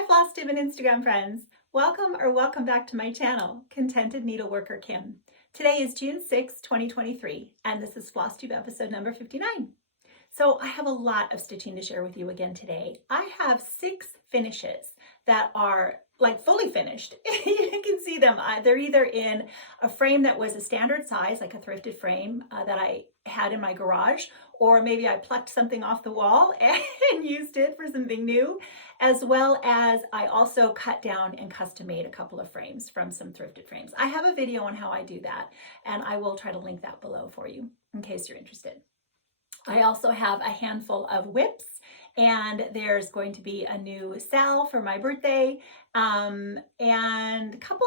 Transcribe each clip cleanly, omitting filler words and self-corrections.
Hi Flosstube and Instagram friends. Welcome back to my channel, Contented Needleworker Kim. Today is June 6, 2023, and this is Flosstube episode number 59. So I have a lot of stitching to share with you again today. I have 6 finishes that are like fully finished. You can see them. They're either in a frame that was a standard size, like a thrifted frame that I had in my garage, or maybe I plucked something off the wall and used it for something new, as well as I also cut down and custom made a couple of frames from some thrifted frames. I have a video on how I do that, and I will try to link that below for you in case you're interested. I also have a handful of whips, and there's going to be a new sal for my birthday, and a couple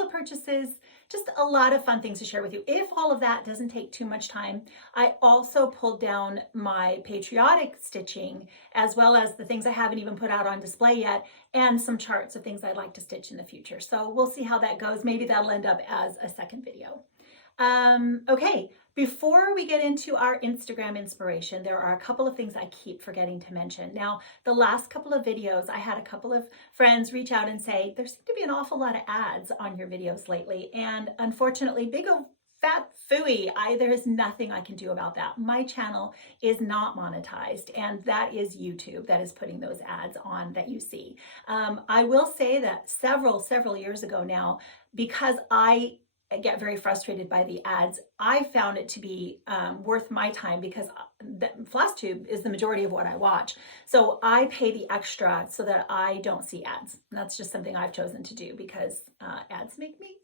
of purchases, just a lot of fun things to share with you. If all of that doesn't take too much time, I also pulled down my Patriotic stitching, as well as the things I haven't even put out on display yet, and some charts of things I'd like to stitch in the future. So we'll see how that goes. Maybe that'll end up as a second video. Okay, before we get into our Instagram inspiration, there are a couple of things I keep forgetting to mention. Now, the last couple of videos, I had a couple of friends reach out and say, there seem to be an awful lot of ads on your videos lately. And unfortunately, big old fat phooey, there is nothing I can do about that. My channel is not monetized, and that is YouTube that is putting those ads on that you see. I will say that several years ago now, because I get very frustrated by the ads, I found it to be worth my time, because Flosstube is the majority of what I watch. So I pay the extra so that I don't see ads. And that's just something I've chosen to do because ads make me.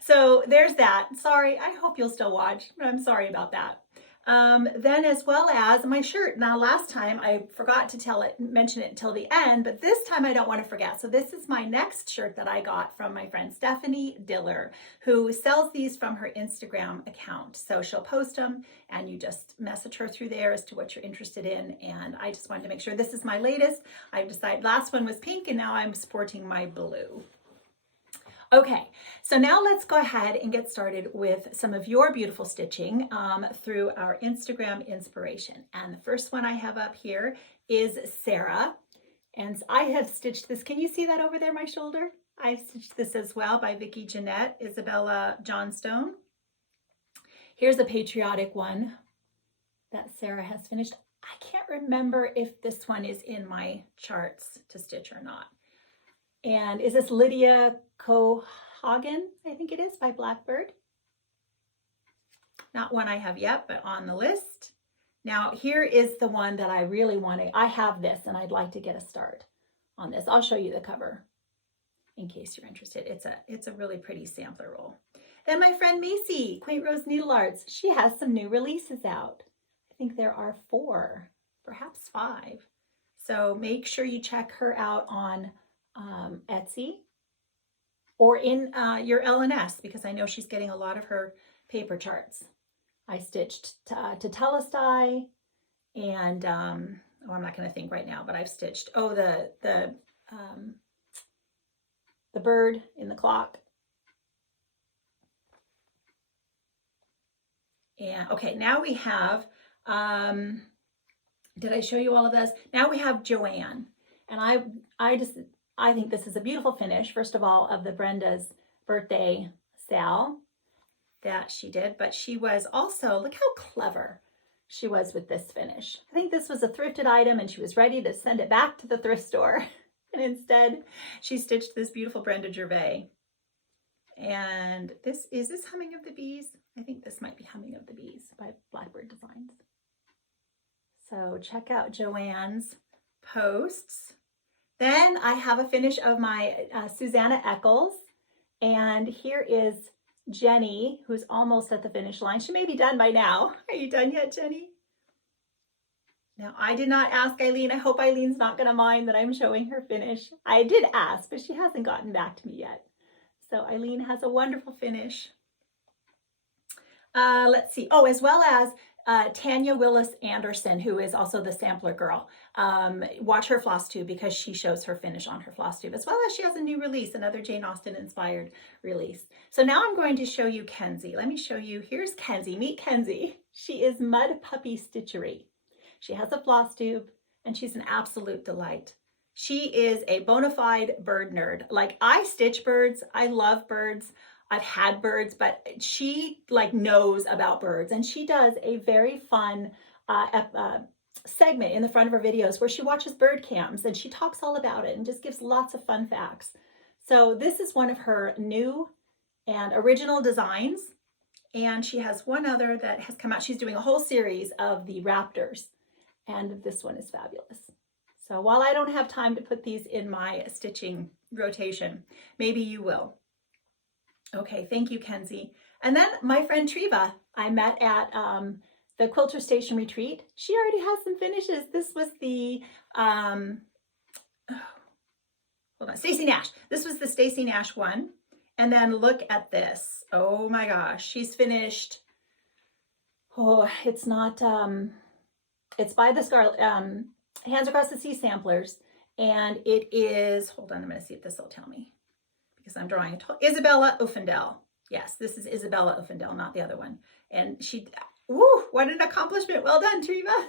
So there's that. Sorry, I hope you'll still watch, but I'm sorry about that. Then as well as my shirt. Now last time I forgot to mention it until the end, but this time I don't want to forget. So this is my next shirt that I got from my friend Stephanie Diller, who sells these from her Instagram account. So she'll post them and you just message her through there as to what you're interested in. And I just wanted to make sure this is my latest. I've decided last one was pink and now I'm sporting my blue. Okay, so now let's go ahead and get started with some of your beautiful stitching through our Instagram inspiration. And the first one I have up here is Sarah. And I have stitched this. Can you see that over there, my shoulder? I stitched this as well by Vicki Jeanette, Isabella Johnstone. Here's a patriotic one that Sarah has finished. I can't remember if this one is in my charts to stitch or not. And is this Lydia Cohagen? I think it is, by Blackbird. Not one I have yet, but on the list. Now here is the one that I really want to, I have this and I'd like to get a start on this. I'll show you the cover in case you're interested. It's a really pretty sampler roll. Then my friend Macey, Quaint Rose Needle Arts, she has some new releases out. I think there are 4, perhaps 5. So make sure you check her out on Etsy or in your LNS, because I know she's getting a lot of her paper charts. I stitched to Telestai, and I'm not going to think right now, but I've stitched the bird in the clock. And okay, now we have did I show you all of this? Now we have Joanne, and I think this is a beautiful finish, first of all, of the Brenda's birthday sal that she did, but she was also, look how clever she was with this finish. I think this was a thrifted item and she was ready to send it back to the thrift store. And instead she stitched this beautiful Brenda Gervais. And is this Humming of the Bees? I think this might be Humming of the Bees by Blackbird Designs. So check out Joanne's posts. Then I have a finish of my Susanna Eccles, and here is Jenny, who's almost at the finish line. She may be done by now. Are you done yet, Jenny? Now, I did not ask Eileen. I hope Eileen's not going to mind that I'm showing her finish. I did ask, but she hasn't gotten back to me yet. So Eileen has a wonderful finish. Let's see. Oh, as well as Tanya Willis Anderson, who is also the sampler girl. Watch her Flosstube because she shows her finish on her Flosstube, as well as she has a new release, another Jane Austen inspired release. So now I'm going to show you Kenzie. Let me show you. Here's Kenzie. Meet Kenzie. She is Mud Puppy Stitchery. She has a Flosstube and she's an absolute delight. She is a bona fide bird nerd. Like, I stitch birds. I love birds. I've had birds, but she like knows about birds, and she does a very fun segment in the front of her videos where she watches bird cams and she talks all about it and just gives lots of fun facts. So this is one of her new and original designs, and she has one other that has come out. She's doing a whole series of the raptors, and this one is fabulous. So while I don't have time to put these in my stitching rotation, maybe you will. Okay, thank you, Kenzie. And then my friend Treva, I met at the Quilter Station Retreat. She already has some finishes. This was the, hold on, Stacy Nash. This was the Stacy Nash one. And then look at this. Oh my gosh, she's finished. Oh, it's not, it's by the Scarlet, Hands Across the Sea Samplers. And it is, hold on, I'm gonna see if this will tell me, because I'm drawing Isabella Uffendell. Yes, this is Isabella Uffendell, not the other one. And she, woo, what an accomplishment. Well done, Treva.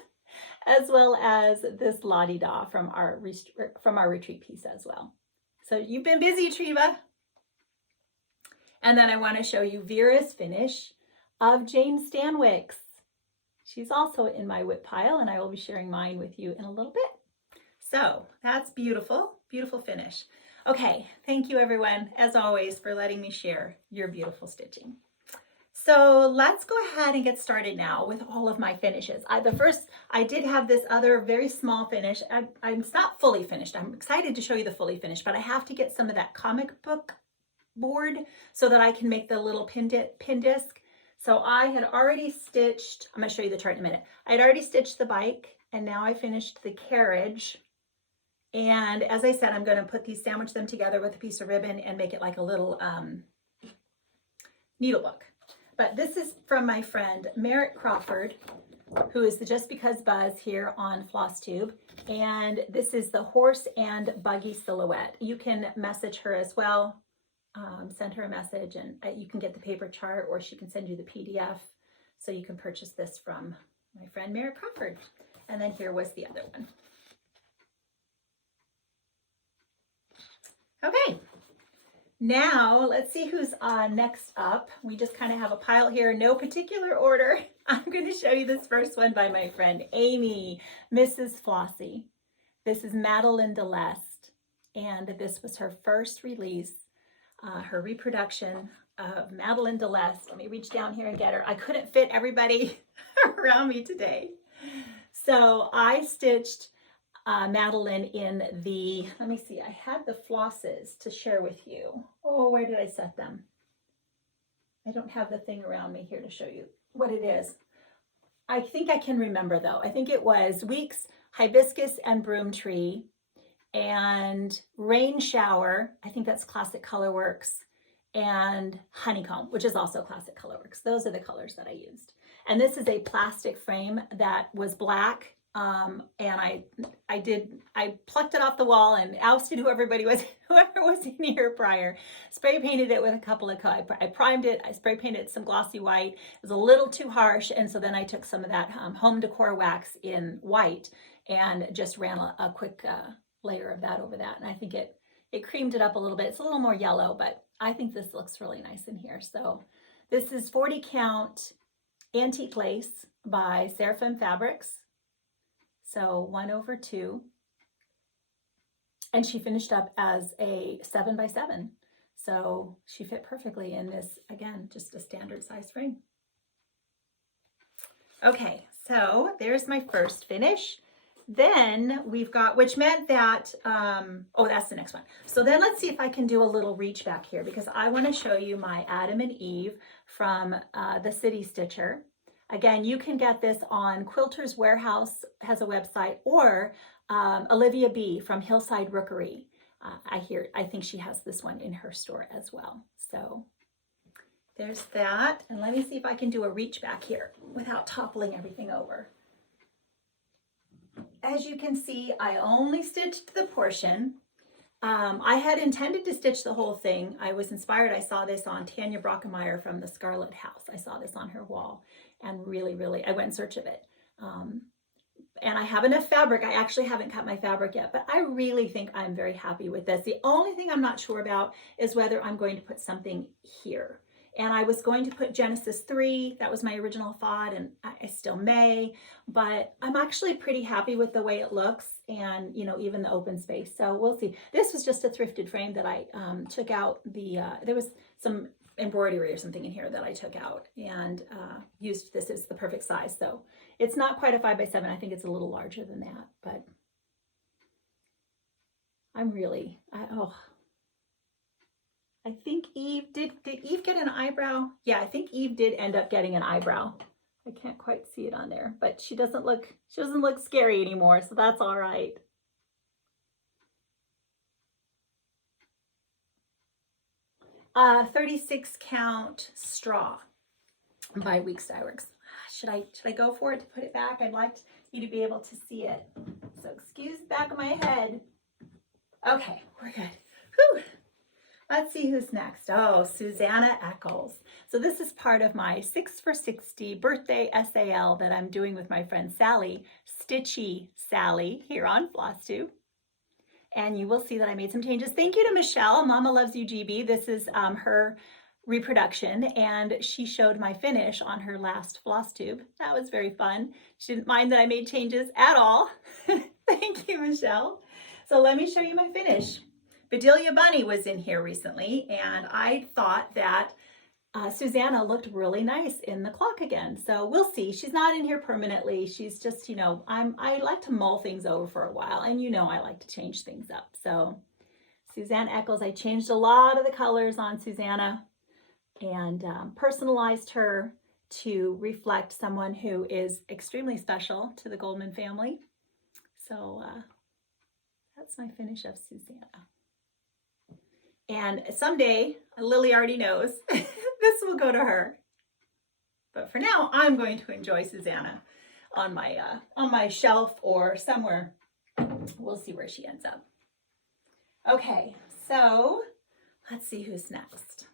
As well as this La-Di-Da from our retreat piece as well. So you've been busy, Treva. And then I want to show you Vera's finish of Jane Stanwick's. She's also in my whip pile, and I will be sharing mine with you in a little bit. So that's beautiful, beautiful finish. Okay, thank you everyone, as always, for letting me share your beautiful stitching. So let's go ahead and get started now with all of my finishes. I did have this other very small finish. I'm not fully finished. I'm excited to show you the fully finished, but I have to get some of that comic book board so that I can make the little pin disc. So I had already stitched, I'm gonna show you the chart in a minute. I had already stitched the bike, and now I finished the carriage. And as I said, I'm gonna sandwich them together with a piece of ribbon and make it like a little needle book. But this is from my friend Merritt Crawford, who is the Just Because Buzz here on Flosstube. And this is the horse and buggy silhouette. You can message her as well. Send her a message, and you can get the paper chart, or she can send you the PDF. So you can purchase this from my friend Merritt Crawford. And then here was the other one. Okay, now let's see who's next up. We just kind of have a pile here, no particular order. I'm going to show you this first one by my friend Aimee, Mrs. Flossie. This is Madeline DeLeste, and this was her first release, her reproduction of Madeline DeLeste. Let me reach down here and get her. I couldn't fit everybody around me today. So I stitched Madeline in the, let me see, I had the flosses to share with you. Oh, where did I set them? I don't have the thing around me here to show you what it is. I think I can remember though. I think it was Weeks, Hibiscus and Broom Tree, and Rain Shower. I think that's Classic Colorworks, and Honeycomb, which is also Classic Colorworks. Those are the colors that I used. And this is a plastic frame that was black. And I plucked it off the wall and ousted whoever was in here prior. Spray painted it with a couple of colors. I primed it. I spray painted some glossy white. It was a little too harsh, and so then I took some of that home decor wax in white and just ran a quick layer of that over that. And I think it creamed it up a little bit. It's a little more yellow, but I think this looks really nice in here. So this is 40 count antique lace by Seraphim Fabrics. So 1/2. And she finished up as a 7x7. So she fit perfectly in this, again, just a standard size frame. Okay, so there's my first finish. Then we've got, which meant that, oh, that's the next one. So then let's see if I can do a little reach back here, because I want to show you my Adam and Eve from the City Stitcher. Again, you can get this on Quilters Warehouse, has a website, or OliviaB from Hillside Rookery. I think she has this one in her store as well. So there's that. And let me see if I can do a reach back here without toppling everything over. As you can see, I only stitched the portion. I had intended to stitch the whole thing. I was inspired. I saw this on Tanya Brockemeyer from the Scarlet House. I saw this on her wall, and really, I went in search of it. and I have enough fabric. I actually haven't cut my fabric yet, but I really think I'm very happy with this. The only thing I'm not sure about is whether I'm going to put something here. And I was going to put Genesis 3, that was my original thought, and I still may, but I'm actually pretty happy with the way it looks and, you know, even the open space. So we'll see. This was just a thrifted frame that I took out there was some embroidery or something in here that I took out and used this as the perfect size. So it's not quite a 5x7. I think it's a little larger than that, but I'm really, I think Eve, did Eve get an eyebrow? Yeah, I think Eve did end up getting an eyebrow. I can't quite see it on there, but she doesn't look scary anymore, so that's all right. Uh, 36 count straw by Weeks Dye Works. Should I go for it to put it back? I'd like you to be able to see it. So excuse the back of my head. Okay, we're good. Whew. Let's see who's next. Oh, Susanna Eccles. So this is part of my 6 for 60 birthday SAL that I'm doing with my friend Sally, Stitchy Sally, here on Flosstube. And you will see that I made some changes. Thank you to Michelle, Mama Loves You GB. This is her reproduction, and she showed my finish on her last Flosstube. That was very fun. She didn't mind that I made changes at all. Thank you, Michelle. So let me show you my finish. Bedelia Bunny was in here recently, and I thought that Susanna looked really nice in the clock again. So we'll see. She's not in here permanently. She's just, you know, I like to mull things over for a while, and you know I like to change things up. So Suzanne Eccles, I changed a lot of the colors on Susanna and personalized her to reflect someone who is extremely special to the Goldman family. So that's my finish of Susanna. And someday, Lily already knows, this will go to her. But for now, I'm going to enjoy Susanna on my shelf or somewhere. We'll see where she ends up. Okay, so let's see who's next.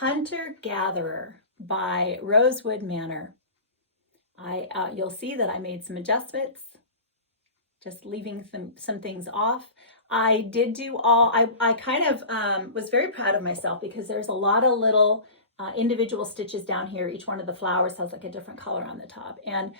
Hunter Gatherer by Rosewood Manor. You'll see that I made some adjustments, just leaving some things off. I did do I kind of was very proud of myself because there's a lot of little individual stitches down here. Each one of the flowers has like a different color on the top. And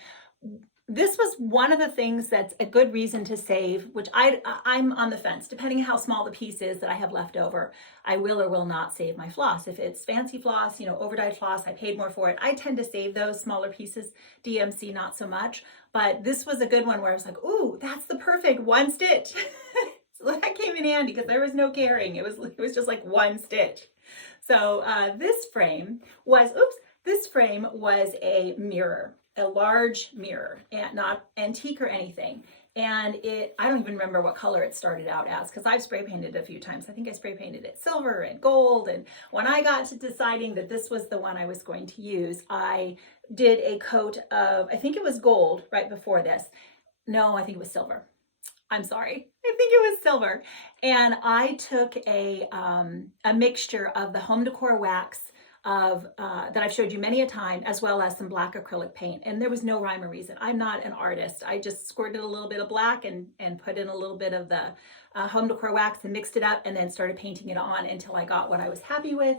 this was one of the things that's a good reason to save, which I'm on the fence. Depending on how small the piece is that I have left over, I will or will not save my floss. If it's fancy floss, you know, overdyed floss, I paid more for it. I tend to save those smaller pieces. DMC, not so much. But this was a good one where I was like, ooh, that's the perfect one stitch. So that came in handy because there was no carrying. It was just like one stitch. So this frame was a mirror, a large mirror, and not antique or anything. And I don't even remember what color it started out as because I've spray painted it a few times. I think I spray painted it silver and gold. And when I got to deciding that this was the one I was going to use, I did a coat of, I think it was gold right before this. No, I think it was silver. I'm sorry. I think it was silver. And I took a mixture of the home decor wax that I've showed you many a time, as well as some black acrylic paint. And there was no rhyme or reason. I'm not an artist. I just squirted a little bit of black and put in a little bit of the home decor wax and mixed it up and then started painting it on until I got what I was happy with.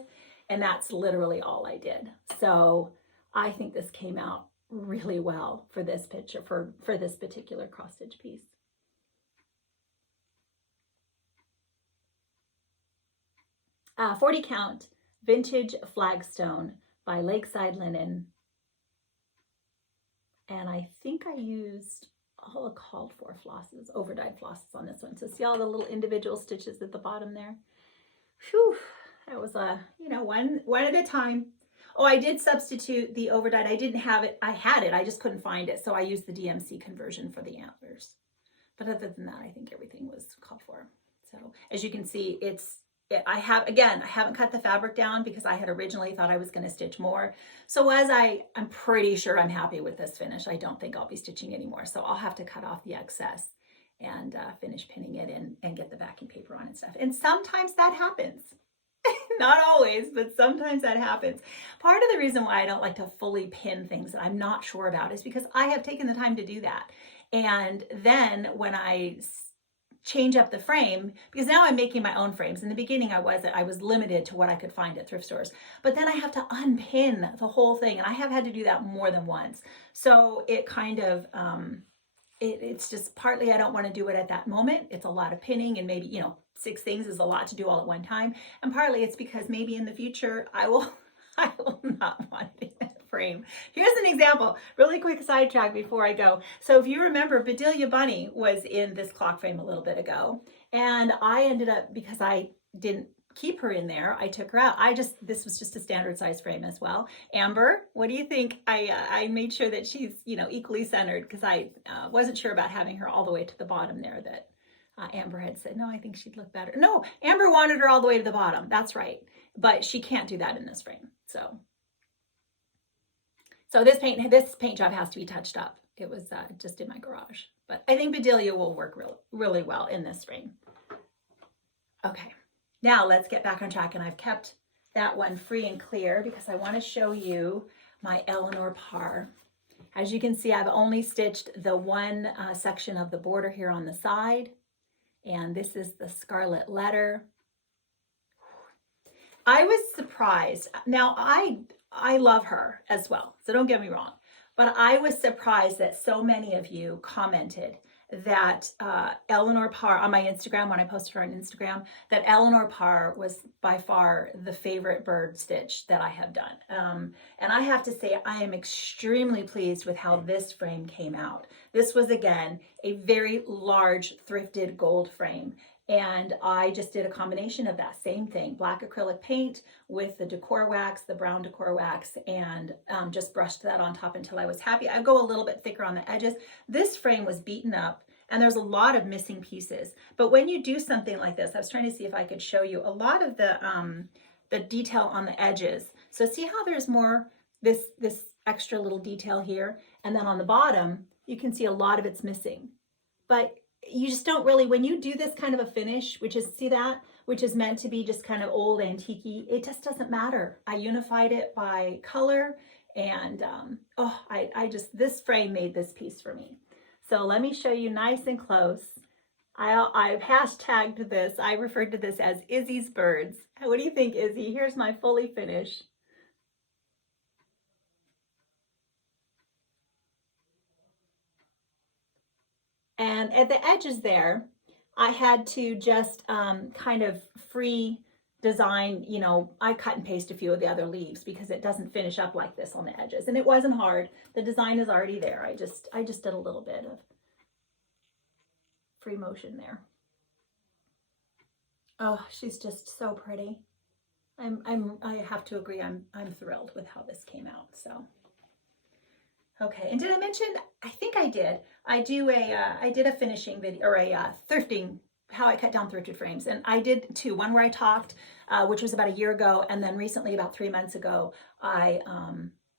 And that's literally all I did. So I think this came out really well for this picture, for this particular cross stitch piece. 40 count vintage flagstone by Lakeside Linen. And I think I used all the called for flosses, overdyed flosses on this one. So see all the little individual stitches at the bottom there? Whew, that was one at a time. Oh, I did substitute the overdyed. I didn't have it. I had it. I just couldn't find it. So I used the DMC conversion for the antlers. But other than that, I think everything was called for. So as you can see, I haven't cut the fabric down because I had originally thought I was going to stitch more. So I'm pretty sure I'm happy with this finish. I don't think I'll be stitching anymore. So I'll have to cut off the excess and finish pinning it in and get the backing paper on and stuff. And sometimes that happens. Not always, but sometimes that happens. Part of the reason why I don't like to fully pin things that I'm not sure about is because I have taken the time to do that. And then when I change up the frame, because now I'm making my own frames. In the beginning, I was limited to what I could find at thrift stores. But then I have to unpin the whole thing, and I have had to do that more than once. So it kind of it's just partly I don't want to do it at that moment. It's a lot of pinning, and maybe 6 things is a lot to do all at one time. And partly it's because maybe in the future I will not want it in that frame. Here's an example, really quick sidetrack before I go. So if you remember, Bedelia Bunny was in this clock frame a little bit ago, and I ended up, because I didn't keep her in there, I took her out. This was just a standard size frame as well. Amber, what do you think? I made sure that she's equally centered, because I wasn't sure about having her all the way to the bottom there. That Amber had said, no, I think she'd look better. No, Amber wanted her all the way to the bottom. That's right. But she can't do that in this frame. So this paint job has to be touched up. It was just in my garage. But I think Bedelia will work really well in this frame. Okay, now let's get back on track. And I've kept that one free and clear because I want to show you my Eleanor Parr. As you can see, I've only stitched the one section of the border here on the side. And this is the scarlet letter. I was surprised. Now, I love her as well, so don't get me wrong. But I was surprised that so many of you commented that Eleanor Parr, on my Instagram, when I posted her on Instagram, that Eleanor Parr was by far the favorite bird stitch that I have done. And I have to say, I am extremely pleased with how this frame came out. This was, again, a very large thrifted gold frame. And I just did a combination of that same thing, black acrylic paint with the decor wax, the brown decor wax, and just brushed that on top until I was happy. I go a little bit thicker on the edges. This frame was beaten up and there's a lot of missing pieces. But when you do something like this, I was trying to see if I could show you a lot of the detail on the edges. So see how there's more, this extra little detail here, and then on the bottom, you can see a lot of it's missing. But you just don't really, when you do this kind of a finish, which is meant to be just kind of old antique-y, it just doesn't matter. I unified it by color, and this frame made this piece for me. So let me show you nice and close. I've hashtagged this. I referred to this as Izzy's Birds. What do you think, Izzy? Here's my fully finished. And at the edges there, I had to just kind of free design, I cut and paste a few of the other leaves because it doesn't finish up like this on the edges. And it wasn't hard. The design is already there. I just did a little bit of free motion there. Oh, she's just so pretty. I have to agree, I'm thrilled with how this came out, so. Okay, and did I mention, I think I did. I did a finishing video, or a thrifting, how I cut down thrifted frames. And I did two, one where I talked, which was about a year ago. And then recently, about 3 months ago, I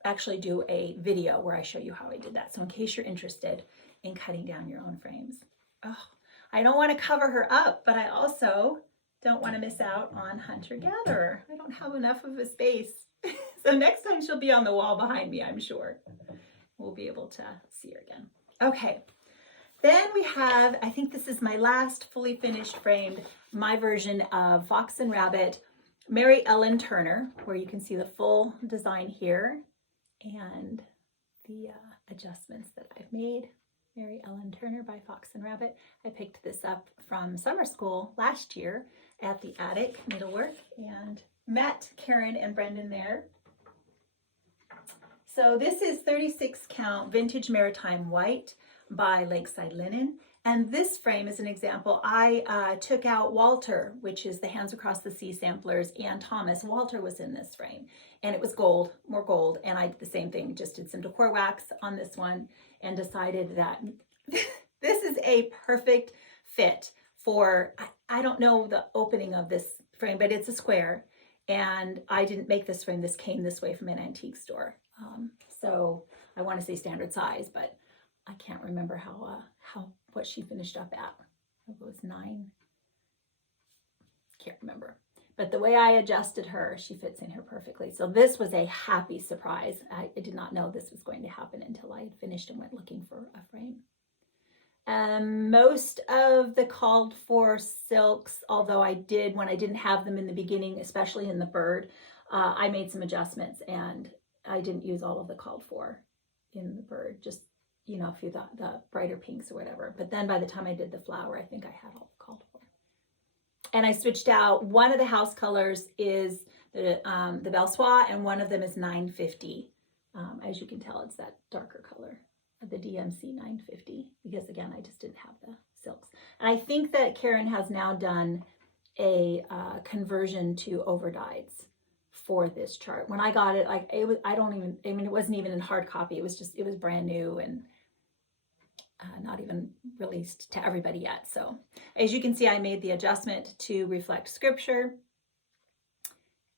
actually do a video where I show you how I did that. So in case you're interested in cutting down your own frames. Oh, I don't want to cover her up, but I also don't want to miss out on Hunter Gatherer. I don't have enough of a space. So next time she'll be on the wall behind me, I'm sure. We'll be able to see her again. Okay, then we have, I think this is my last fully finished framed, my version of Fox and Rabbit, Mary Ellen Turner, where you can see the full design here and the adjustments that I've made. Mary Ellen Turner by Fox and Rabbit. I picked this up from summer school last year at the Attic Needlework and met Karen and Brendan there. So this is 36 count vintage maritime white by Lakeside Linen. And this frame is an example. I took out Walter, which is the Hands Across the Sea samplers, and Thomas. Walter was in this frame and it was gold, more gold. And I did the same thing, just did some decor wax on this one and decided that this is a perfect fit for, I don't know the opening of this frame, but it's a square. And I didn't make this frame, this came this way from an antique store. So I want to say standard size, but I can't remember what she finished up at. It was 9. Can't remember. But the way I adjusted her, she fits in here perfectly. So this was a happy surprise. I did not know this was going to happen until I had finished and went looking for a frame. Most of the called for silks, although I did, when I didn't have them in the beginning, especially in the bird, I made some adjustments and I didn't use all of the called for in the bird, just, you know, a few the brighter pinks or whatever. But then by the time I did the flower, I think I had all the called for. And I switched out, one of the house colors is the Belle Soie, and one of them is 950. As you can tell, it's that darker color, the DMC 950, because again, I just didn't have the silks. And I think that Karen has now done a conversion to overdyes for this chart. When I got it, like it was, it wasn't even in hard copy. It was brand new and not even released to everybody yet. So as you can see, I made the adjustment to reflect scripture,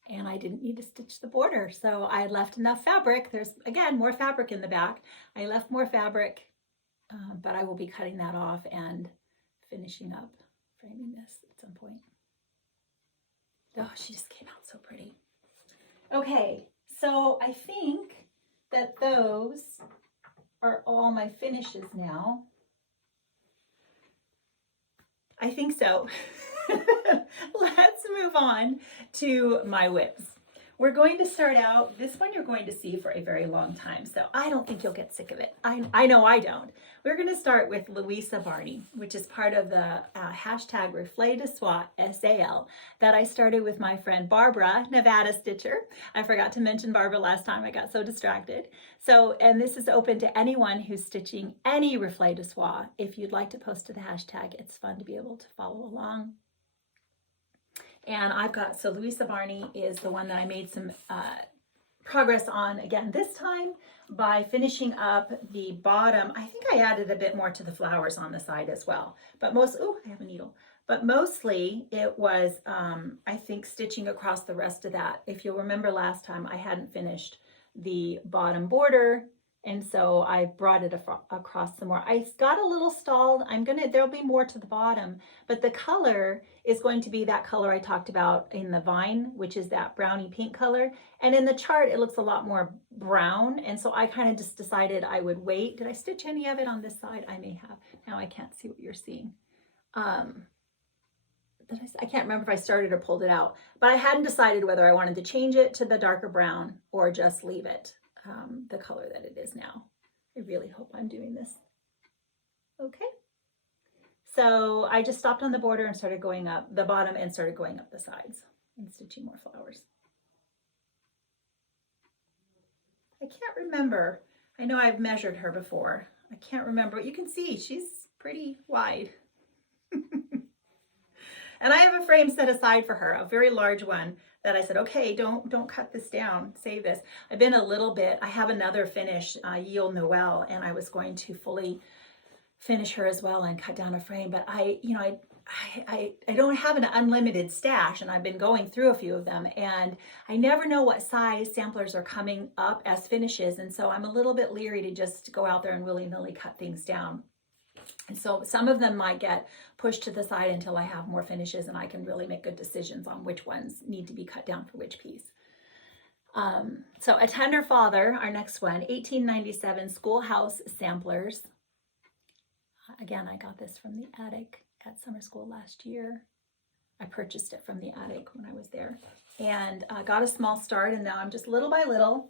and I didn't need to stitch the border. So I left enough fabric. There's, again, more fabric in the back. I left more fabric, but I will be cutting that off and finishing up framing this at some point. Oh, she just came out so pretty. Okay, so I think that those are all my finishes now. I think so. Let's move on to my whips. We're going to start out, this one you're going to see for a very long time, so I don't think you'll get sick of it. I know I don't. We're going to start with Louisa Barney, which is part of the hashtag Reflet de Soie, SAL, that I started with my friend Barbara, Nevada Stitcher. I forgot to mention Barbara last time, I got so distracted. So, and this is open to anyone who's stitching any Reflet de Soie. If you'd like to post to the hashtag, it's fun to be able to follow along. And I've got, so Louisa Barney is the one that I made some progress on again this time by finishing up the bottom. I think I added a bit more to the flowers on the side as well. But I have a needle. But mostly it was, I think, stitching across the rest of that. If you'll remember last time, I hadn't finished the bottom border, and so I brought it across some more. I got a little stalled. There'll be more to the bottom, but the color is going to be that color I talked about in the vine, which is that browny pink color. And in the chart, it looks a lot more brown. And so I kind of just decided I would wait. Did I stitch any of it on this side? I may have. Now I can't see what you're seeing. I can't remember if I started or pulled it out, but I hadn't decided whether I wanted to change it to the darker brown or just leave it the color that it is now. I really hope I'm doing this okay. So I just stopped on the border and started going up the bottom and started going up the sides and stitching more flowers. I can't remember. I know I've measured her before. I can't remember, but you can see she's pretty wide. And I have a frame set aside for her, a very large one that I said, okay, don't cut this down, save this. I've been a little bit, I have another finish, Yield Noel, and I was going to fully finish her as well and cut down a frame, but I don't have an unlimited stash, and I've been going through a few of them, and I never know what size samplers are coming up as finishes, and so I'm a little bit leery to just go out there and willy-nilly cut things down. And so some of them might get pushed to the side until I have more finishes and I can really make good decisions on which ones need to be cut down for which piece. So A Tender Father, our next one, 1897 Schoolhouse Samplers. Again, I got this from the attic at summer school last year. I purchased it from the attic when I was there and got a small start, and now I'm just little by little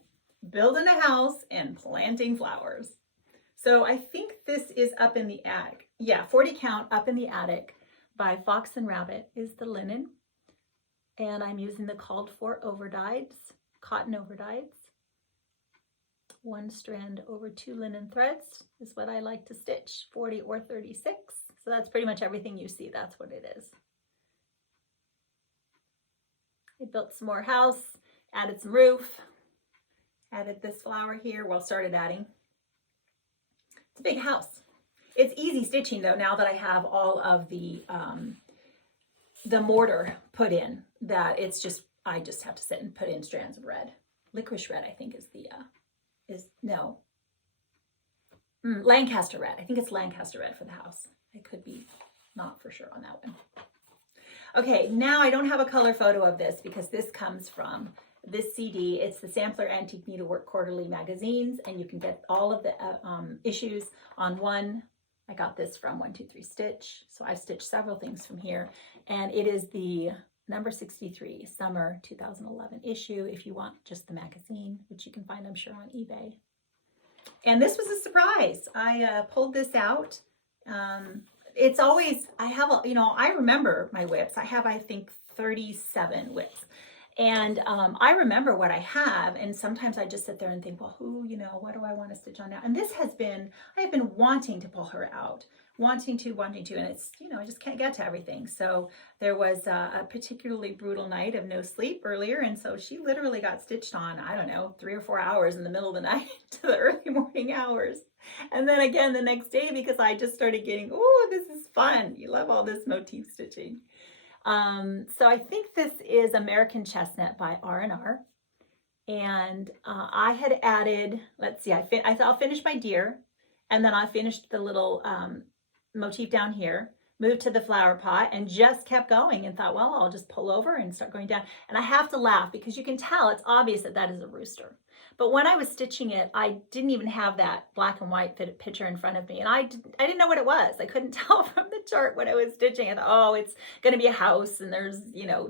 building a house and planting flowers. So I think this is up in the attic. Yeah, 40 count up in the attic by Fox and Rabbit is the linen. And I'm using the called for overdyes, cotton overdyes. 1 strand over 2 linen threads is what I like to stitch, 40 or 36. So that's pretty much everything you see. That's what it is. I built some more house, added some roof, added this flower here. Well, started adding. It's a big house. It's easy stitching though, now that I have all of the mortar put in, that it's just, I just have to sit and put in strands of red. Licorice red, I think is the, Lancaster red. I think it's Lancaster red for the house. I could be not for sure on that one. Okay, now I don't have a color photo of this because this comes from this CD. It's the Sampler Antique Needlework Quarterly magazines, and you can get all of the issues on one. I got this from 123 Stitch, so I've stitched several things from here, and it is the number 63 summer 2011 issue if you want just the magazine, which you can find, I'm sure, on eBay. And this was a surprise. I pulled this out. It's always, I have, I remember my whips. I have, I think, 37 whips. And I remember what I have, and sometimes I just sit there and think, well, what do I want to stitch on now? And this has been, I have been wanting to pull her out, wanting to, and it's, I just can't get to everything. So there was a particularly brutal night of no sleep earlier, and so she literally got stitched on, I don't know, 3 or 4 hours in the middle of the night to the early morning hours. And then again the next day, because I just started getting, oh, this is fun. You love all this motif stitching. So I think this is American Chestnut by R&R. And I had added, let's see, I thought I'll finish my deer, and then I finished the little motif down here, moved to the flower pot, and just kept going and thought, well, I'll just pull over and start going down. And I have to laugh because you can tell it's obvious that that is a rooster. But when I was stitching it, I didn't even have that black and white picture in front of me. And I didn't know what it was. I couldn't tell from the chart what I was stitching. I thought, oh, it's going to be a house and there's,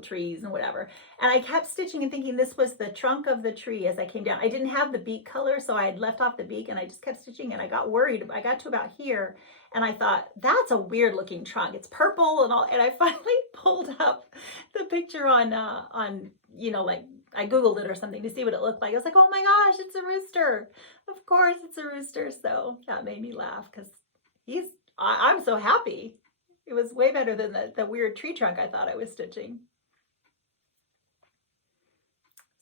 trees and whatever. And I kept stitching and thinking this was the trunk of the tree as I came down. I didn't have the beak color, so I had left off the beak, and I just kept stitching, and I got worried. I got to about here, and I thought, that's a weird looking trunk. It's purple and all. And I finally pulled up the picture on like, I Googled it or something to see what it looked like. I was like, oh my gosh, it's a rooster. Of course it's a rooster. So that made me laugh because I'm so happy. It was way better than the weird tree trunk I thought I was stitching.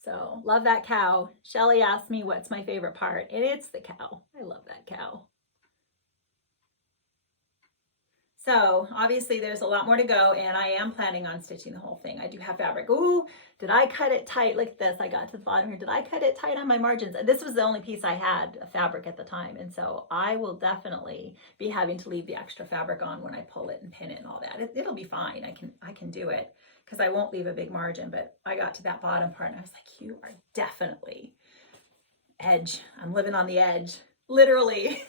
So love that cow. Shelly asked me what's my favorite part, and it's the cow. I love that cow. So obviously there's a lot more to go, and I am planning on stitching the whole thing. I do have fabric. Ooh, did I cut it tight? Look at this. I got to the bottom here. Did I cut it tight on my margins? And this was the only piece I had of fabric at the time. And so I will definitely be having to leave the extra fabric on when I pull it and pin it and all that. It'll be fine. I can do it because I won't leave a big margin. But I got to that bottom part and I was like, you are definitely edge. I'm living on the edge, literally.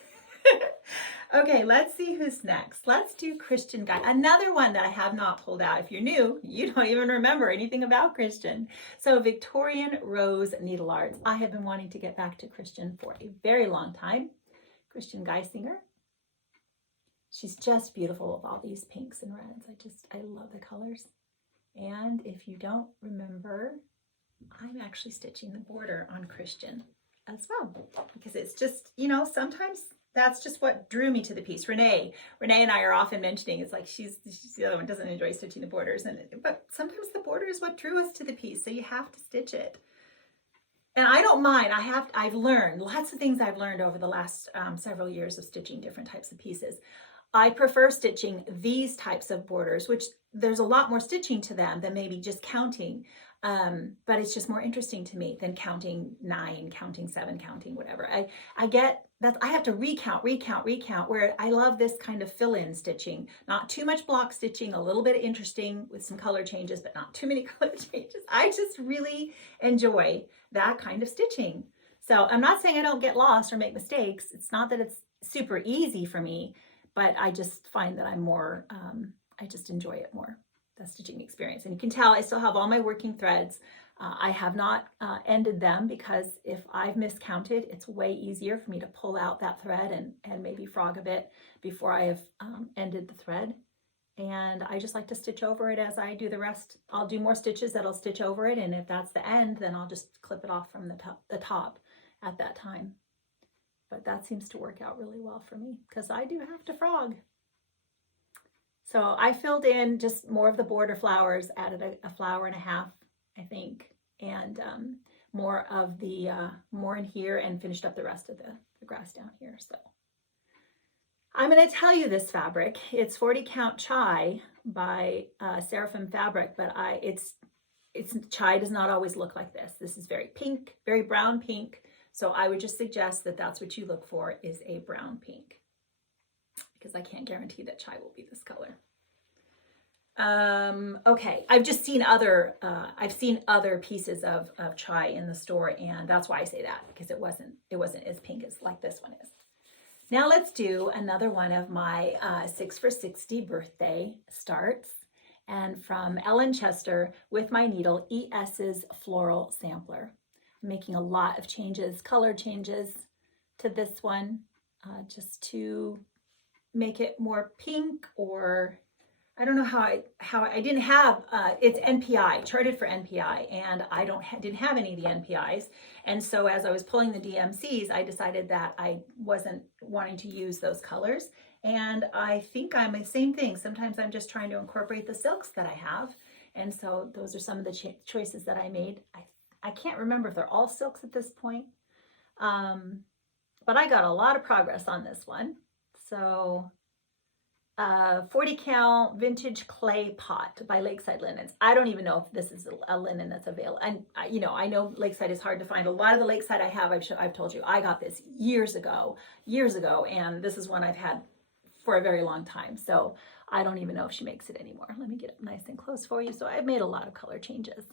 Okay, let's see who's next. Let's do Christian Guy. Another one that I have not pulled out. If you're new, you don't even remember anything about Christian. So Victorian Rose Needle Arts. I have been wanting to get back to Christian for a very long time. Christian Geisinger. She's just beautiful with all these pinks and reds. I love the colors. And if you don't remember, I'm actually stitching the border on Christian as well. Because it's just, sometimes that's just what drew me to the piece. Renee and I are often mentioning, it's like she's the other one, doesn't enjoy stitching the borders, but sometimes the border is what drew us to the piece, so you have to stitch it. And I don't mind. I've learned lots of things. I've learned over the last several years of stitching different types of pieces. I prefer stitching these types of borders, which there's a lot more stitching to them than maybe just counting. But it's just more interesting to me than counting 9, counting 7, counting whatever. I get that I have to recount, where I love this kind of fill-in stitching. Not too much block stitching, a little bit interesting with some color changes, but not too many color changes. I just really enjoy that kind of stitching. So I'm not saying I don't get lost or make mistakes. It's not that it's super easy for me, but I just find that I'm more, I just enjoy it more, the stitching experience. And you can tell I still have all my working threads. I have not ended them because if I've miscounted, it's way easier for me to pull out that thread and maybe frog a bit before I have ended the thread. And I just like to stitch over it as I do the rest. I'll do more stitches that'll stitch over it, and if that's the end, then I'll just clip it off from the top at that time. But that seems to work out really well for me because I do have to frog. So I filled in just more of the border flowers, added a flower and a half, I think, and more of the, more in here, and finished up the rest of the grass down here. So I'm going to tell you this fabric. It's 40 Count Chai by Seraphim Fabric, but it's chai does not always look like this. This is very pink, very brown pink. So I would just suggest that that's what you look for, is a brown pink, because I can't guarantee that chai will be this color. Okay, I've just seen other, I've seen other pieces of chai in the store, and that's why I say that, because it wasn't as pink as like this one is. Now let's do another one of my 6 for 60 birthday starts, and from Ellen Chester with my needle, ES's Floral Sampler. I'm making a lot of changes, color changes to this one, just to make it more pink, or I don't know how I didn't have, it's NPI, charted for NPI, and I didn't have any of the NPIs. And so as I was pulling the DMCs, I decided that I wasn't wanting to use those colors. And I think I'm the same thing. Sometimes I'm just trying to incorporate the silks that I have. And so those are some of the choices that I made. I can't remember if they're all silks at this point. But I got a lot of progress on this one. So 40 cal vintage clay pot by Lakeside Linens. I don't even know if this is a linen that's available. And you know, I know Lakeside is hard to find. A lot of the Lakeside I have, I've told you, I got this years ago, and this is one I've had for a very long time. So I don't even know if she makes it anymore. Let me get it nice and close for you. So I've made a lot of color changes.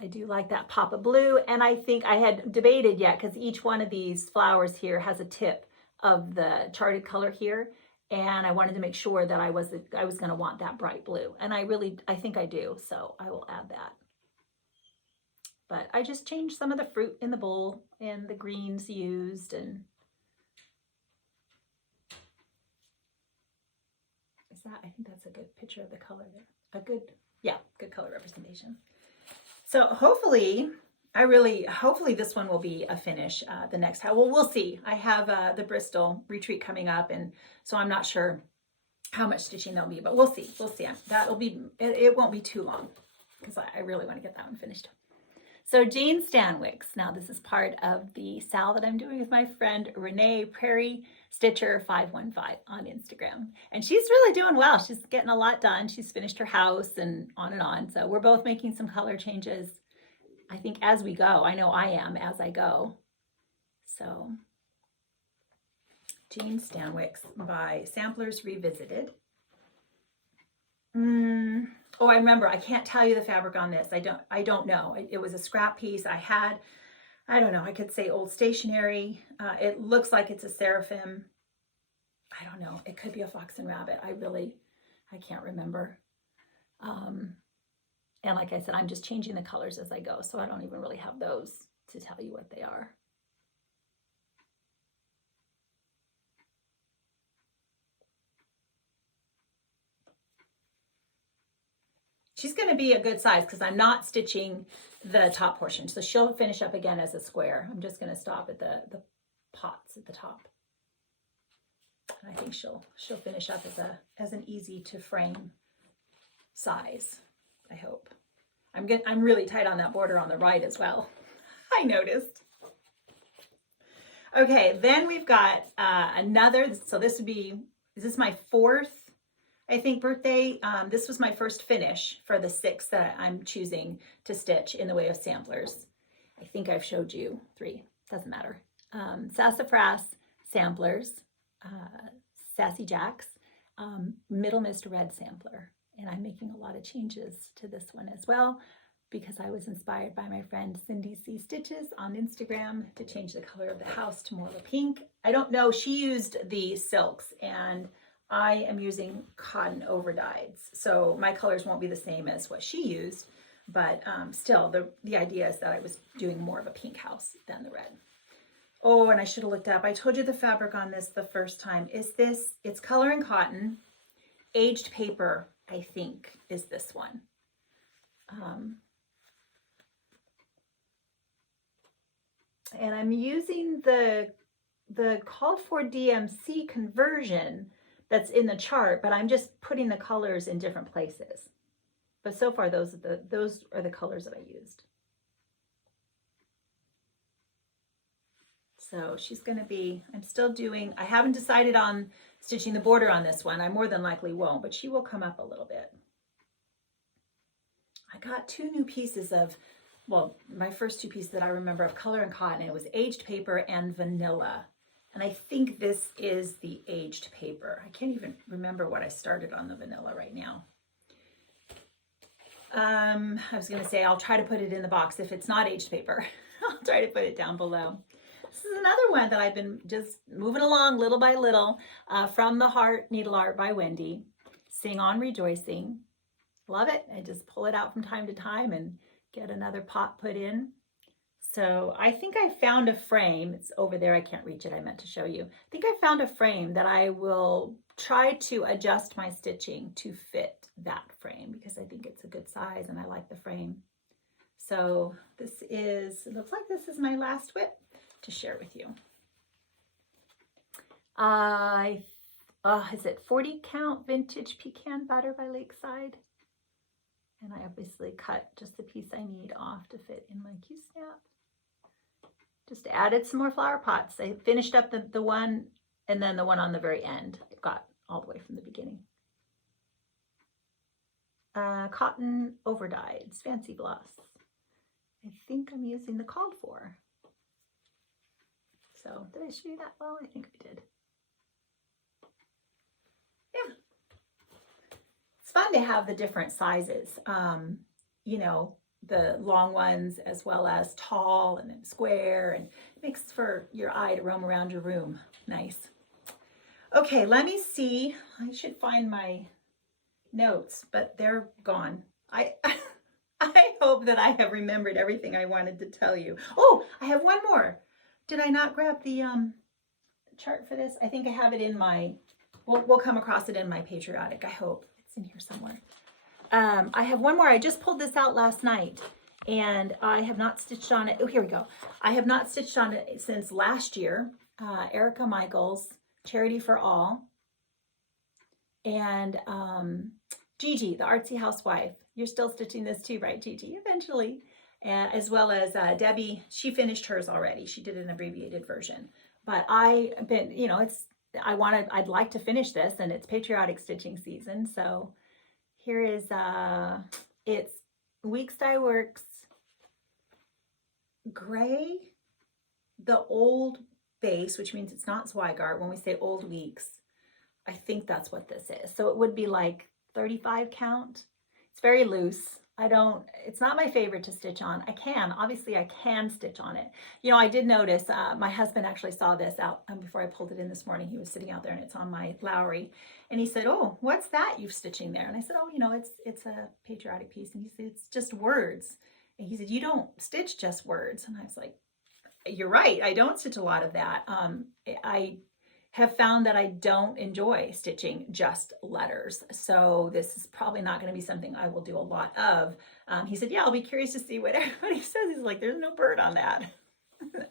I do like that pop of blue, and I think I had debated yet, because each one of these flowers here has a tip of the charted color here, and I wanted to make sure that I was going to want that bright blue, and I think I do, so I will add that. But I just changed some of the fruit in the bowl and the greens used, and I think that's a good picture of the color there. Good color representation. So hopefully this one will be a finish the next time. Well, we'll see. I have the Bristol retreat coming up, and so I'm not sure how much stitching there'll be, but we'll see. We'll see. It won't be too long, because I really want to get that one finished. So Jane Stanwicks. Now this is part of the sal that I'm doing with my friend Renee Prairie Stitcher 515 on Instagram. And she's really doing well. She's getting a lot done. She's finished her house and on and on. So we're both making some color changes, I think, as we go. I know I am as I go. So Jane Stanwicks by Samplers Revisited. Oh, I remember. I can't tell you the fabric on this. I don't know. It was a scrap piece I had. I don't know. I could say old stationery. It looks like it's a seraphim. I don't know. It could be a fox and rabbit. I can't remember. And like I said, I'm just changing the colors as I go, so I don't even really have those to tell you what they are. She's going to be a good size, because I'm not stitching the top portion. So she'll finish up again as a square. I'm just going to stop at the pots at the top. And I think she'll finish up as an easy to frame size, I hope. I'm really tight on that border on the right as well. I noticed. Okay, then we've got another, so this is my fourth, I think, birthday. This was my first finish for the 6 that I'm choosing to stitch in the way of samplers. I think I've showed you 3, doesn't matter. Sassafras Samplers, Sassy Jacks, Middle Mist Red Sampler. And I'm making a lot of changes to this one as well, because I was inspired by my friend Cindy C. Stitches on Instagram to change the color of the house to more of a pink. I don't know, she used the silks, and I am using cotton overdyes, so my colors won't be the same as what she used, but still, the idea is that I was doing more of a pink house than the red. Oh, and I should have looked up. I told you the fabric on this the first time. It's color and cotton, aged paper, I think, is this one. And I'm using the called for DMC conversion that's in the chart, but I'm just putting the colors in different places. But so far, those are the colors that I used. So she's going to be, I haven't decided on stitching the border on this one. I more than likely won't, but she will come up a little bit. I got 2 new pieces of, well, my first 2 pieces that I remember of color and cotton. It was aged paper and vanilla. And I think this is the aged paper. I can't even remember what I started on the vanilla right now. I was going to say I'll try to put it in the box if it's not aged paper. I'll try to put it down below. This is another one that I've been just moving along little by little. From the Heart Needle Art by Wendy. Sing on Rejoicing. Love it. I just pull it out from time to time and get another pot put in. So I think I found a frame. It's over there. I can't reach it. I meant to show you. I think I found a frame that I will try to adjust my stitching to fit that frame because I think it's a good size and I like the frame. So this is, it looks like this is my last whip to share with you. Is it 40 count vintage pecan butter by Lakeside? And I obviously cut just the piece I need off to fit in my Q-snap. Just added some more flower pots. I finished up the one and then the one on the very end. I got all the way from the beginning. Cotton overdyed, it's fancy gloss. I think I'm using the called for. So did I show you that well? I think I did. Yeah. It's fun to have the different sizes. You know, the long ones as well as tall and then square, and it makes for your eye to roam around your room. Nice. Okay, let me see. I should find my notes, but they're gone. I hope that I have remembered everything I wanted to tell you. Oh, I have one more. Did I not grab the chart for this? I think I have it in my, we'll come across it in my Patriotic. I hope it's in here somewhere. I have one more. I just pulled this out last night and I have not stitched on it. Oh, here we go. I have not stitched on it since last year. Erica Michaels, Charity for All. And Gigi, the artsy housewife. You're still stitching this too, right, Gigi? Eventually. As well as Debbie, she finished hers already. She did an abbreviated version. But I've been, you know, I'd like to finish this, and it's patriotic stitching season. So here is, it's Weeks Dye Works Gray, the old base, which means it's not Zweigart. When we say Old Weeks, I think that's what this is. So it would be like 35 count. It's very loose. It's not my favorite to stitch on. Obviously I can stitch on it. You know, I did notice, my husband actually saw this out before I pulled it in this morning. He was sitting out there and it's on my Lowry. And he said, "Oh, what's that you're stitching there?" And I said, "Oh, you know, it's a patriotic piece." And he said, "It's just words." And he said, "You don't stitch just words." And I was like, "You're right. I don't stitch a lot of that." I have found that I don't enjoy stitching just letters. So this is probably not going to be something I will do a lot of. He said, "Yeah, I'll be curious to see what everybody says." He's like, "There's no bird on that."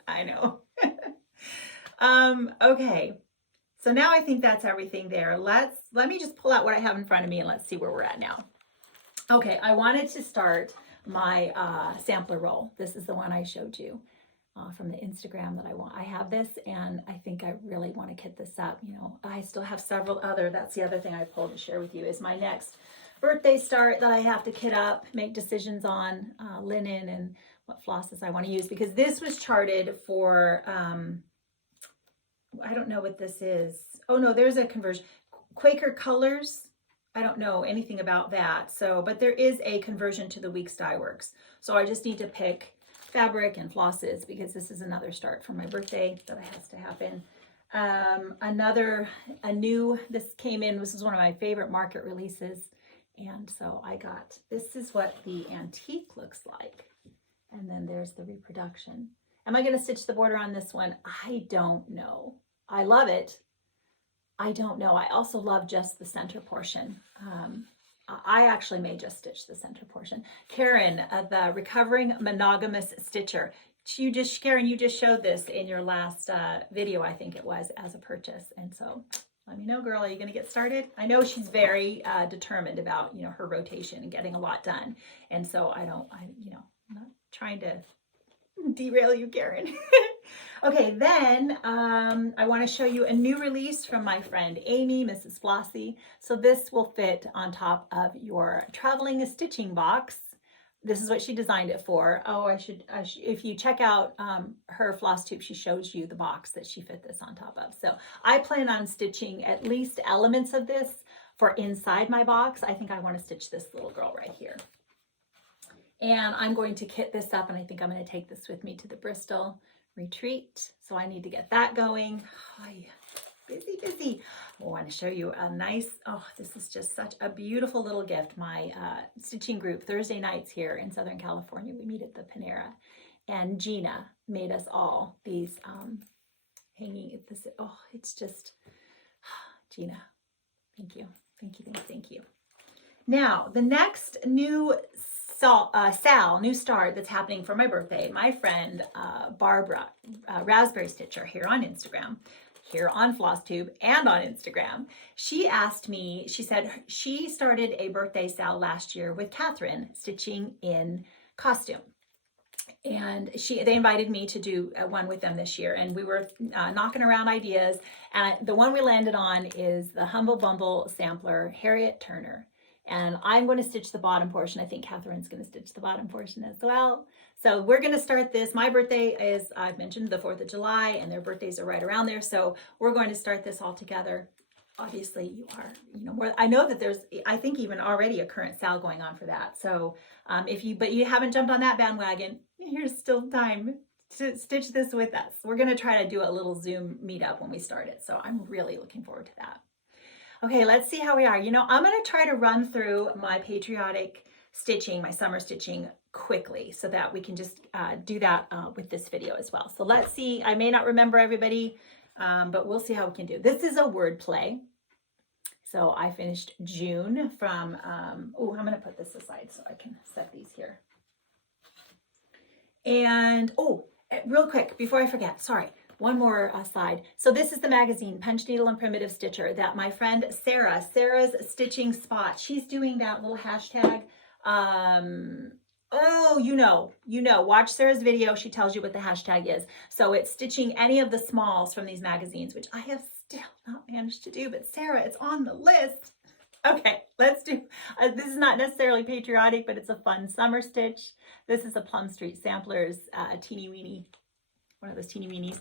I know. Okay. So now I think that's everything there. Let me just pull out what I have in front of me and let's see where we're at now. Okay. I wanted to start my sampler roll. This is the one I showed you. From the Instagram that I have this, and I think I really want to kit this up. You know, I still have several other, that's the other thing I pulled to share with you, is my next birthday start that I have to kit up, make decisions on linen and what flosses I want to use, because this was charted for, I don't know what this is. Oh no, there's a conversion. Quaker Colors. I don't know anything about that. So, but there is a conversion to the Weeks Dye Works. So I just need to pick fabric and flosses because this is another start for my birthday that has to happen. This came in, this is one of my favorite market releases. And so I got, this is what the antique looks like. And then there's the reproduction. Am I going to stitch the border on this one? I don't know. I love it. I don't know. I also love just the center portion. I actually may just stitch the center portion. Karen, the Recovering Monogamous Stitcher. Karen, you just showed this in your last video, I think it was, as a purchase. And so let me know, girl, are you going to get started? I know she's very determined about, you know, her rotation and getting a lot done. And so I'm not trying to derail you, Karen. Okay, then I want to show you a new release from my friend Aimee, Mrs. Flossie. So this will fit on top of your traveling stitching box. this is what she designed it for. Oh, if you check out her floss tube, she shows you the box that she fit this on top of. So I plan on stitching at least elements of this for inside my box. I think I want to stitch this little girl right here. And I'm going to kit this up, and I think I'm going to take this with me to the Bristol retreat. So I need to get that going. Oh, yeah. Busy. I want to show you a nice, oh, this is just such a beautiful little gift. My stitching group, Thursday nights here in Southern California, we meet at the Panera. And Gina made us all these hanging, oh, it's just, Gina, thank you. Now, the next new new start that's happening for my birthday, my friend Barbara, Raspberry Stitcher here on Instagram, here on Flosstube and on Instagram, she asked me, she said she started a birthday sale last year with Katherine stitching in costume. And they invited me to do one with them this year, and we were knocking around ideas, and the one we landed on is the Humble Bumble sampler, Harriet Turner. And I'm going to stitch the bottom portion. I think Katherine's going to stitch the bottom portion as well. So we're going to start this. My birthday is, I've mentioned, the 4th of July, and their birthdays are right around there. So we're going to start this all together. Obviously, you are, more. I know that there's, I think, even already a current sale going on for that. So but you haven't jumped on that bandwagon, here's still time to stitch this with us. We're going to try to do a little Zoom meetup when we start it. So I'm really looking forward to that. Okay, let's see how we are. I'm going to try to run through my Patriotic stitching, my summer stitching quickly so that we can just do that with this video as well. So let's see. I may not remember everybody, but we'll see how we can do. This is a word play. So I finished June from, I'm going to put this aside so I can set these here. And, real quick, before I forget, sorry. One more aside. So this is the magazine, Punch Needle and Primitive Stitcher, that my friend Sarah's Stitching Spot, she's doing that little hashtag. Watch Sarah's video. She tells you what the hashtag is. So it's stitching any of the smalls from these magazines, which I have still not managed to do, but Sarah, it's on the list. Okay, let's do, this is not necessarily patriotic, but it's a fun summer stitch. This is a Plum Street Samplers teeny weeny, one of those teeny weenies.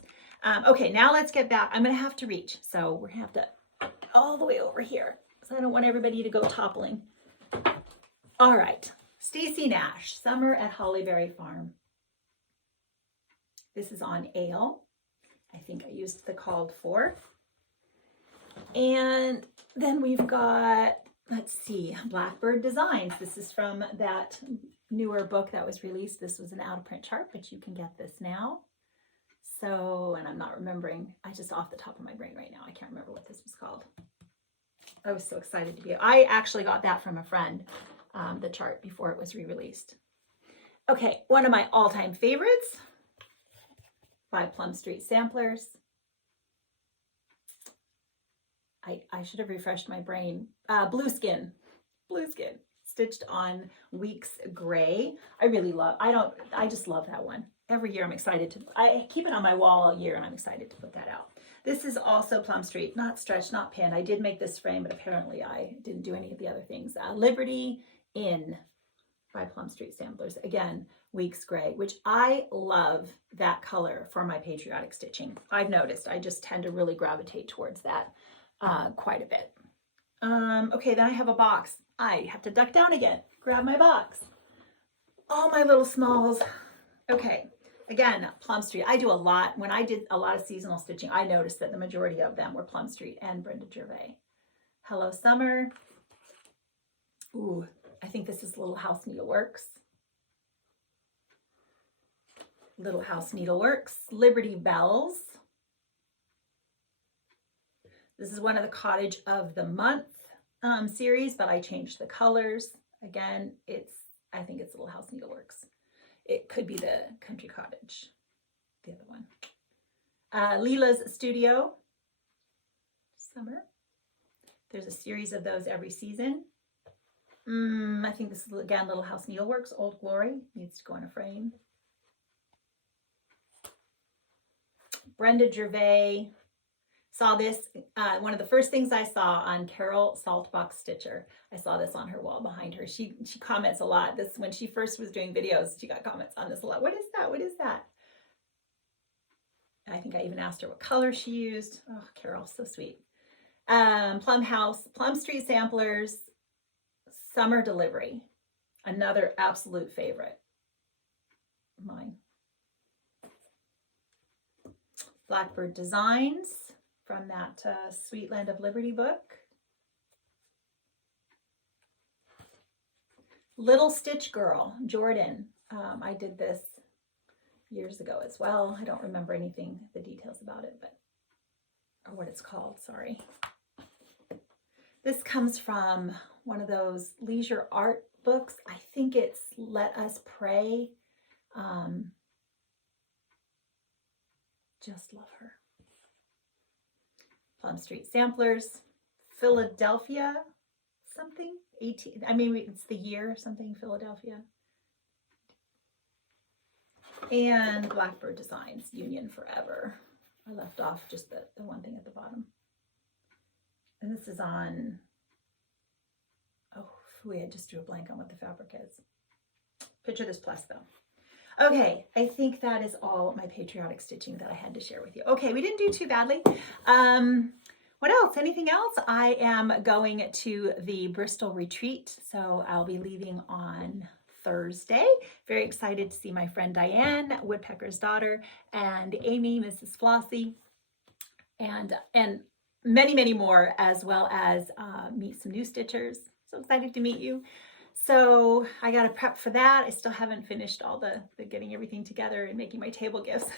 Okay, now let's get back. I'm going to have to reach, so we're going to have to all the way over here, so I don't want everybody to go toppling. All right, Stacy Nash, Summer at Hollyberry Farm. This is on Ale. I think I used the called for. And then we've got, let's see, Blackbird Designs. This is from that newer book that was released. This was an out-of-print chart, but you can get this now. So, and I'm not remembering, I just off the top of my brain right now, I can't remember what this was called. I was so excited to be, I actually got that from a friend, the chart, before it was re-released. Okay, one of my all-time favorites by Plum Street Samplers. I should have refreshed my brain. Blueskin, stitched on Weeks Gray. I just love that one. Every year I'm excited to, I keep it on my wall all year and I'm excited to put that out. This is also Plum Street, not stretched, not pinned. I did make this frame, but apparently I didn't do any of the other things. Liberty Inn by Plum Street Samplers. Again, Weeks Gray, which I love that color for my patriotic stitching. I've noticed I just tend to really gravitate towards that quite a bit. Okay, then I have a box. I have to duck down again, grab my box. All my little smalls. Okay. Again, Plum Street. I do a lot. When I did a lot of seasonal stitching, I noticed that the majority of them were Plum Street and Brenda Gervais. Hello Summer. Ooh, I think this is Little House Needleworks. Little House Needleworks. Liberty Bells. This is one of the Cottage of the Month series, but I changed the colors. Again, I think it's Little House Needleworks. It could be the Country Cottage, the other one. Leela's Studio, Summer. There's a series of those every season. I think this is, again, Little House Needleworks, Old Glory, needs to go in a frame. Brenda Gervais, Saw this, one of the first things I saw on Carol Saltbox Stitcher. I saw this on her wall behind her. She comments a lot. This, when she first was doing videos, she got comments on this a lot. What is that? What is that? I think I even asked her what color she used. Oh, Carol, so sweet. Plum House, Plum Street Samplers, Summer Delivery. Another absolute favorite of mine. Blackbird Designs from that Sweet Land of Liberty book. Little Stitch Girl, Jordan. I did this years ago as well. I don't remember anything, the details about it, but, or what it's called, sorry. This comes from one of those leisure art books. I think it's Let Us Pray. Just love her. Plum Street Samplers, Philadelphia, something, 18, I mean, it's the year, something, Philadelphia. And Blackbird Designs, Union Forever. I left off just the one thing at the bottom. And this is on, oh, I just drew a blank on what the fabric is. Picture this plus though. Okay, I think that is all my patriotic stitching that I had to share with you. Okay, we didn't do too badly. What else? Anything else? I am going to the Bristol retreat, so I'll be leaving on Thursday. Very excited to see my friend Diane, Woodpecker's daughter, and Aimee, Mrs. Flossie, and many, many more, as well as meet some new stitchers. So excited to meet you. So I got to prep for that. I still haven't finished all the getting everything together and making my table gifts,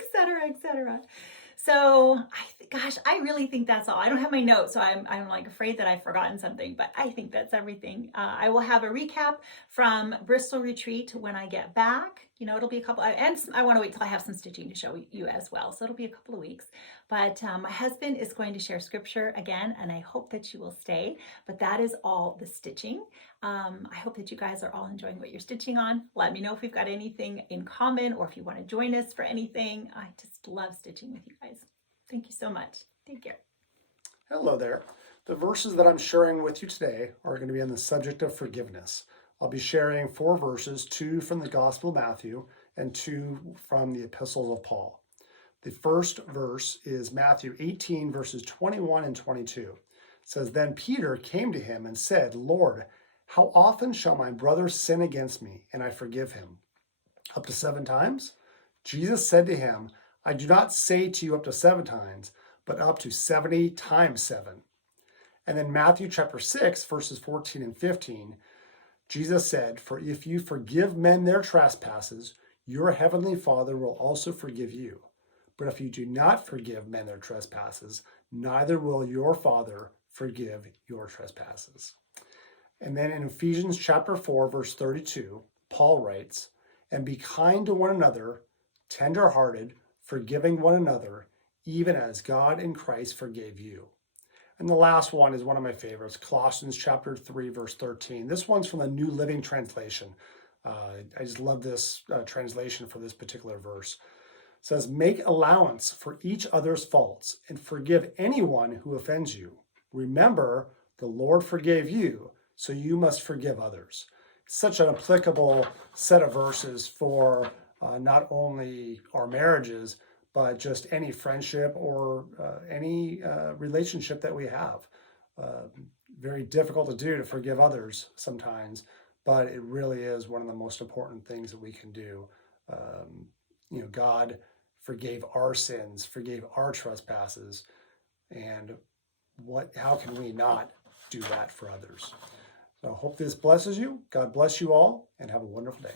etc., etc. So, gosh, I really think that's all. I don't have my notes, so I'm like afraid that I've forgotten something, but I think that's everything. I will have a recap from Bristol Retreat when I get back. You know, it'll be a couple, and I want to wait till I have some stitching to show you as well. So it'll be a couple of weeks. But my husband is going to share scripture again, and I hope that you will stay. But that is all the stitching. I hope that you guys are all enjoying what you're stitching on. Let me know if we've got anything in common or if you want to join us for anything. I just love stitching with you guys. Thank you so much. Take care. Hello there. The verses that I'm sharing with you today are going to be on the subject of forgiveness. I'll be sharing 4 verses, 2 from the Gospel of Matthew and 2 from the Epistles of Paul. The first verse is Matthew 18, verses 21 and 22. It says, "Then Peter came to him and said, 'Lord, how often shall my brother sin against me, and I forgive him? Up to 7 times?' Jesus said to him, 'I do not say to you up to 7 times, but up to 70 times 7. And then Matthew chapter 6, verses 14 and 15, Jesus said, 'For if you forgive men their trespasses, your heavenly Father will also forgive you. But if you do not forgive men their trespasses, neither will your Father forgive your trespasses.'" And then in Ephesians chapter 4, verse 32, Paul writes, "And be kind to one another, tender-hearted, forgiving one another, even as God in Christ forgave you." And the last one is one of my favorites, Colossians chapter 3, verse 13. This one's from the New Living Translation. I just love this translation for this particular verse. It says, "Make allowance for each other's faults and forgive anyone who offends you. Remember, the Lord forgave you, so you must forgive others." It's such an applicable set of verses for not only our marriages, but just any friendship or any relationship that we have. Very difficult to do, to forgive others sometimes, but it really is one of the most important things that we can do. God forgave our sins, forgave our trespasses, and how can we not do that for others? So I hope this blesses you. God bless you all, and have a wonderful day.